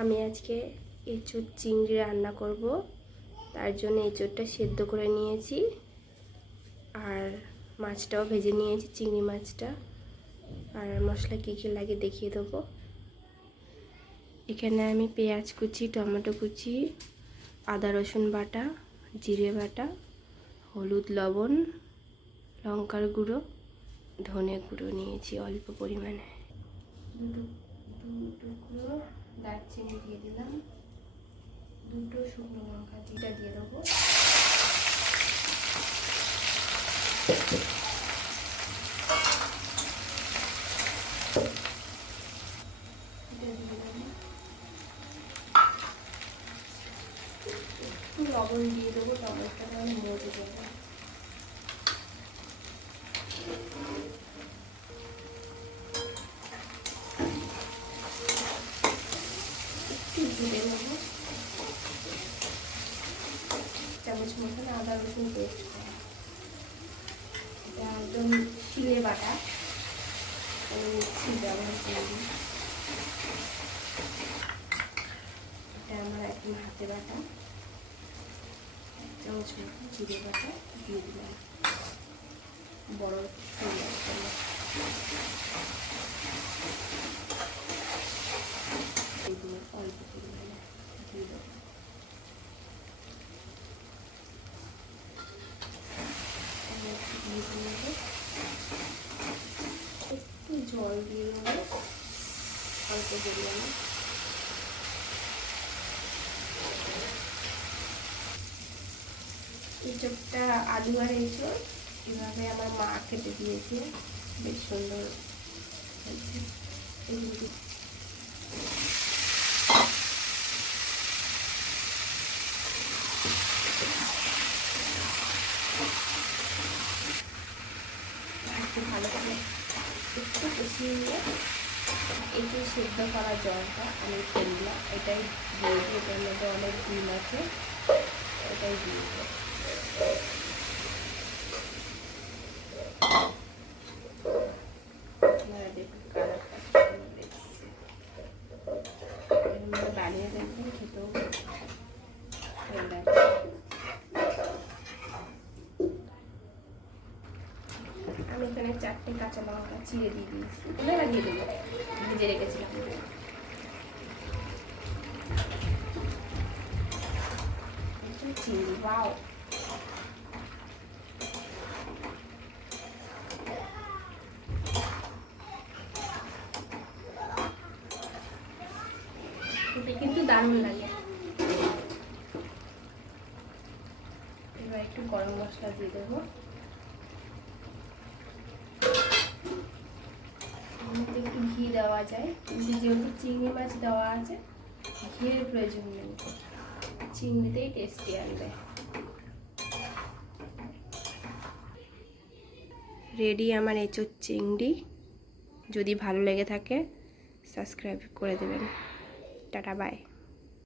আমি আজকে এঁচোড় চিংড়ি রান্না করব, তার জন্য এঁচোড়টা সেদ্ধ করে নিয়েছি আর মাছটাও ভেজে নিয়েছি, চিংড়ি মাছটা। আর মশলা কী কী লাগে দেখিয়ে দেবো। এখানে আমি পেঁয়াজ কুচি, টমেটো কুচি, আদা রসুন বাটা, জিরে বাটা, হলুদ, লবণ, লঙ্কার গুঁড়ো, ধনে গুঁড়ো নিয়েছি অল্প পরিমাণে। দুটো দারচিনি দিয়ে দিলাম, দুটো শুকনো লঙ্কা দুটা দিয়ে দেবো। একটু লবণ দিয়ে দেবো, লবণটা মানে মরে যাবে। একটু ধুয়ে নেবো, চামচ মতন আদা রসুন পেস্ট করা, এটা একদম শিলে বাটা, মিক্সি ব্যবহার করি। এটা আমার একদম হাতে বাটা, এক চামচ মতন জিরে বাটা দিয়ে দিলাম বড় অল্প পরিমাণে দিয়ে দেবো। একটু জল দিয়ে দেবো অল্প পরিমাণে। এঁচোড়টা আলু আর এঁচোড় এভাবে আমার মা কেটে দিয়েছে, বেশ সুন্দর হয়েছে। ভালো করে একটু কষিয়ে নিয়ে এই যে সেদ্ধ করা জলটা আমি ফেললাম, এটাই দিয়ে দিই। এটার মধ্যে অনেক ডিম আছে, এটাই দিয়ে দিই। দেখুন কালারটা দেখছি, এর মধ্যে বানিয়ে দেখবেন, খেতেও ভালো লাগে। আমি এখানে 4টে কাঁচা লঙ্কা চিড়ে দিয়ে দিয়েছি, ওটা লাগিয়ে দেবো, ভেজে রেখেছিলাম। চিংড়ি, ওয়াও, এটা কিন্তু দারুণ লাগে। এবার একটু গরম মশলা দিয়ে দেবো, একটু ঘি দেওয়া যায়, কিন্তু যেহেতু চিংড়ি মাছ দেওয়া আছে ঘিয়ের প্রয়োজন নেই, চিংড়িতেই টেস্টি আনবে। রেডি আমার এঁচোড় চিংড়ি। যদি ভালো লেগে থাকে সাবস্ক্রাইব করে দেবেন। Tata, by.